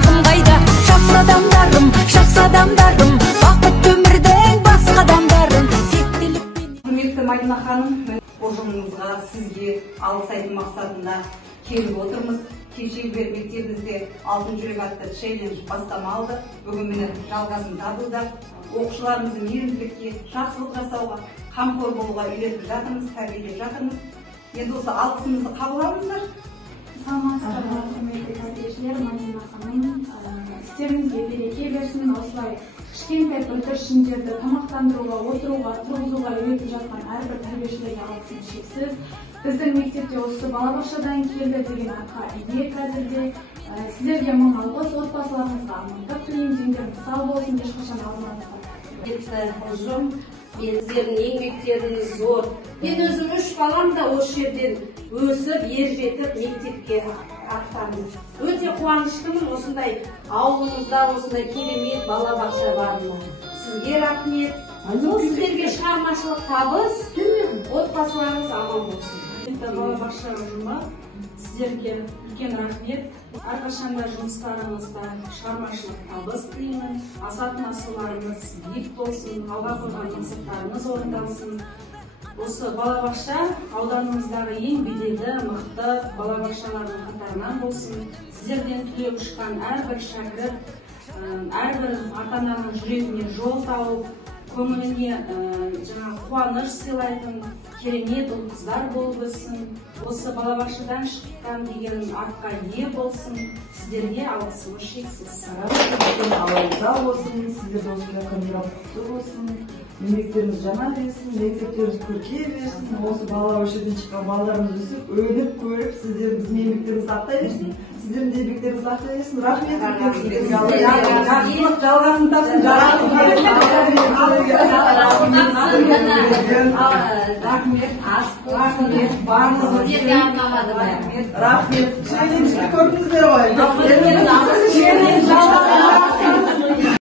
Аяғым қайда, жақсы адамдарым, бақыт өмірдің басқа адамдарым. Құрметті Мадина ханым, ұжымымызға сізге алғыс айту мақсатында келіп отырмыз. Кешегі бері мектебімізде алтын жүрек атты челлендж бастама алды. Бүгін міне жалғасын табуда. Оқушыларымызды мейірімділікке, жақсылық жасауға, қамқор болуға үйретіп жатырмыз, тәрбиелеп жатырмыз. Енді осы алғысымызды қабыл алыңыздар. Саламатсыздар, құрметті тәрбиешілер, Мадина ханым, істеріңізге береке берсін. Осылай кішкентай бүлдіршіндерді тамақтандыруға, отыруға, тұрғызуға үйретіп жатқан әрбір тәрбиешілерге алғысым шексіз. Біздің мектепте осы балабақшадан келді деген атқа ие қазірде. Сіздерге мың алғыс, отбасыларыңызға амандық тілеймін, дендеріңіз сау болсын, ешқашан алдыңызға. Ұжым, сіздердің еңбектеріңіз зор. Мен өзім 3 балам да осы жерден өсіп, ержетіп мектепке аттандым. Өте қуаныштымын осындай ауылымызда осындай керемет балабақша барына. Сізге рахмет. Сіздерге шығармашылық табыс, отбасыларыңыз аман болсын. Балабақша ұжымы, сіздерге үлкен рахмет. Әрқашанда жұмыстарыңызда шығармашылық табыс тілеймін. Асатын асуларыңыз биік болсын, алға қойған мақсаттарыңыз орындалсын. Осы балабақша ауданымыздағы ең беделді, мықты балабақшалардың қатарынан болсын. Сіздерден түлеп ұшқан әрбір шәкірт, әрбір ата-ананың жүрегіне жол тауып, көңіліне қуаныш сыйлайтын керемет ұл-қыздар болып өссін. Осы балабақшадан шыққан деген атқа ие болсын. Сіздерге алғысымыз шексіз. Алайда болсын, сіздер осында қандыра құтты болсын. Еңбектеріңіз жана берсін, мектептеріңіз көркейе берсін. Осы балабақшадан шыққан балаларымыз өсіп, өніп, көріп, сіздер біздің еңбектеріңізді сақтай берсін. Сіздердің де еңбектеріңізді сақтай берсін. Рахмет үлкен сіздерге. Жақсылық жалғасын тапсын. Рахмет. Рахмет. Челленджді көрдіңіздер ғой.